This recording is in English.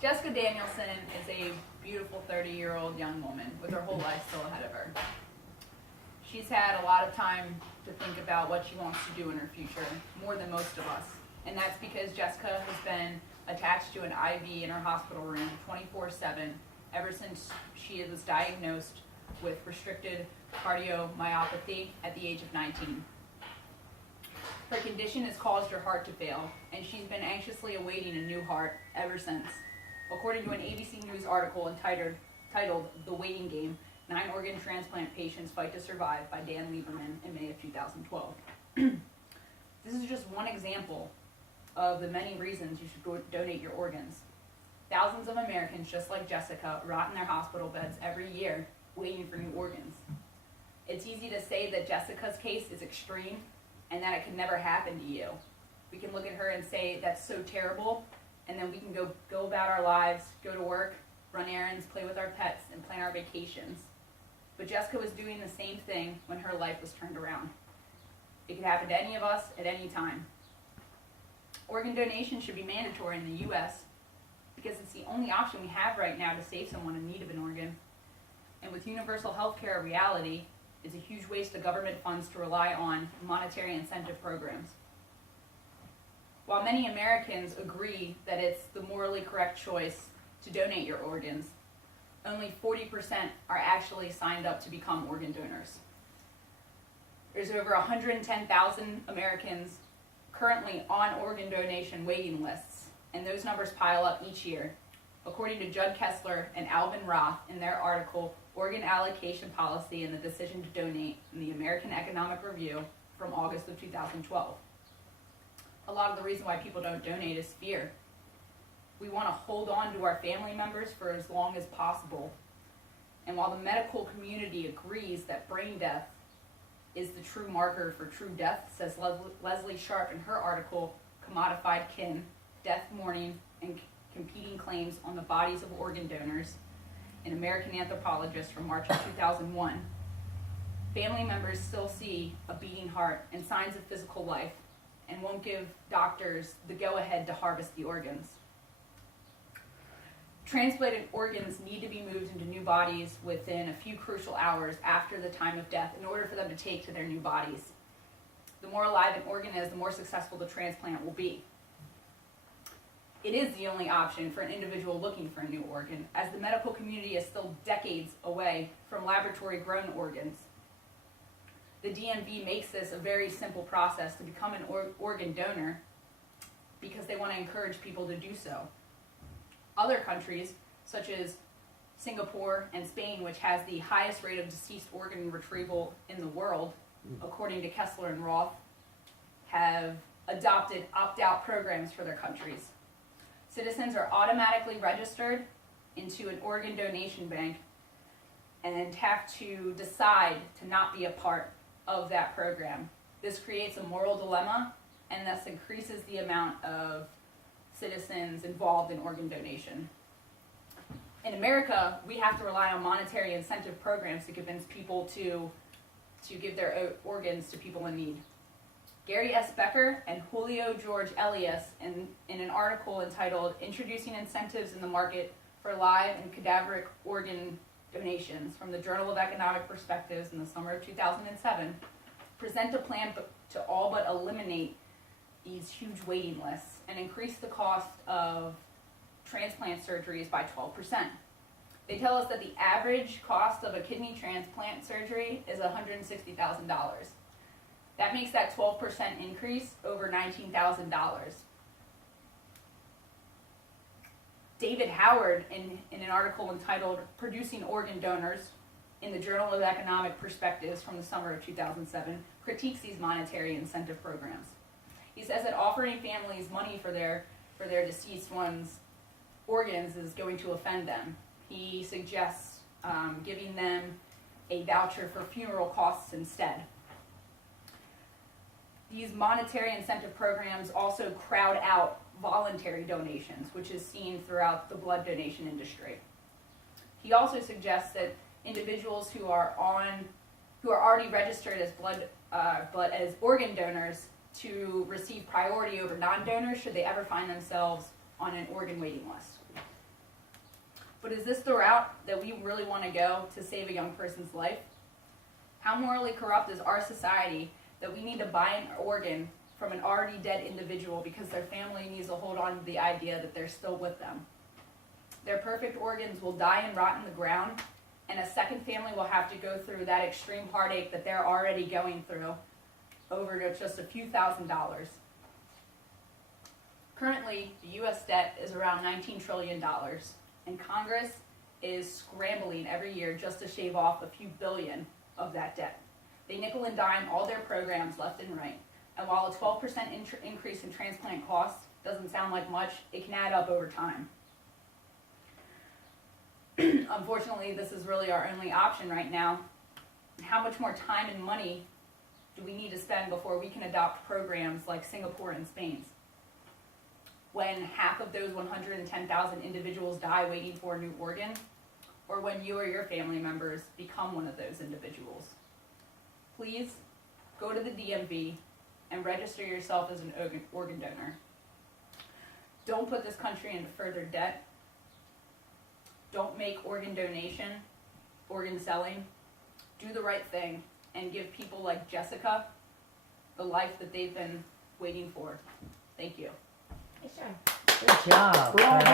Jessica Danielson is a beautiful 30-year-old young woman with her whole life still ahead of her. She's had a lot of time to think about what she wants to do in her future, more than most of us. And that's because Jessica has been attached to an IV in her hospital room 24/7 ever since she was diagnosed with restricted cardiomyopathy at the age of 19. Her condition has caused her heart to fail, and she's been anxiously awaiting a new heart ever since. According to an ABC News article titled The Waiting Game, 9 organ transplant patients fight to survive by Dan Lieberman in May of 2012. This is just one example of the many reasons you should donate your organs. Thousands of Americans, just like Jessica, rot in their hospital beds every year waiting for new organs. It's easy to say that Jessica's case is extreme and that it could never happen to you. We can look at her and say that's so terrible, and then we can go about our lives, go to work, run errands, play with our pets, and plan our vacations. But Jessica was doing the same thing when her life was turned around. It could happen to any of us at any time. Organ donation should be mandatory in the U.S. because it's the only option we have right now to save someone in need of an organ. And with universal health care a reality, it's a huge waste of government funds to rely on monetary incentive programs. While many Americans agree that it's the morally correct choice to donate your organs, only 40% are actually signed up to become organ donors. There's over 110,000 Americans currently on organ donation waiting lists, and those numbers pile up each year. According to Judd Kessler and Alvin Roth in their article, Organ Allocation Policy and the Decision to Donate in the American Economic Review from August of 2012. A lot of the reason why people don't donate is fear. We want to hold on to our family members for as long as possible. And while the medical community agrees that brain death is the true marker for true death, says Leslie Sharp in her article, Commodified Kin, Death, Mourning, and Competing Claims on the Bodies of Organ Donors, an American anthropologist from March of 2001, family members still see a beating heart and signs of physical life and won't give doctors the go-ahead to harvest the organs. Transplanted organs need to be moved into new bodies within a few crucial hours after the time of death in order for them to take to their new bodies. The more alive an organ is, the more successful the transplant will be. It is the only option for an individual looking for a new organ, as the medical community is still decades away from laboratory-grown organs. The DMV makes this a very simple process to become an organ donor because they want to encourage people to do so. Other countries, such as Singapore and Spain, which has the highest rate of deceased organ retrieval in the world, according to Kessler and Roth, have adopted opt-out programs for their countries. Citizens are automatically registered into an organ donation bank and have to decide to not be a part of that program. This creates a moral dilemma and thus increases the amount of citizens involved in organ donation. In America, we have to rely on monetary incentive programs to convince people to give their organs to people in need. Gary S. Becker and Julio George Elias, in an article entitled Introducing Incentives in the Market for Live and Cadaveric Organ Donations from the Journal of Economic Perspectives in the summer of 2007, present a plan to all but eliminate these huge waiting lists and increase the cost of transplant surgeries by 12%. They tell us that the average cost of a kidney transplant surgery is $160,000. That makes that 12% increase over $19,000. David Howard, in an article entitled Producing Organ Donors in the Journal of Economic Perspectives from the summer of 2007, critiques these monetary incentive programs. He says that offering families money for their deceased ones' organs is going to offend them. He suggests giving them a voucher for funeral costs instead. These monetary incentive programs also crowd out voluntary donations, which is seen throughout the blood donation industry. He also suggests that individuals who are already registered as organ donors to receive priority over non-donors should they ever find themselves on an organ waiting list. But is this the route that we really want to go to save a young person's life? How morally corrupt is our society that we need to buy an organ from an already dead individual because their family needs to hold on to the idea that they're still with them? Their perfect organs will die and rot in the ground, and a second family will have to go through that extreme heartache that they're already going through over just a few $1,000s. Currently, the U.S. debt is around $19 trillion, and Congress is scrambling every year just to shave off a few billion of that debt. They nickel and dime all their programs left and right, and while a 12% increase in transplant costs doesn't sound like much, it can add up over time. Unfortunately, this is really our only option right now. How much more time and money do we need to spend before we can adopt programs like Singapore and Spain's? When half of those 110,000 individuals die waiting for a new organ, or when you or your family members become one of those individuals. Please go to the DMV and register yourself as an organ donor. Don't put this country into further debt. Don't make organ donation, organ selling. Do the right thing and give people like Jessica the life that they've been waiting for. Thank you. Good job. All right.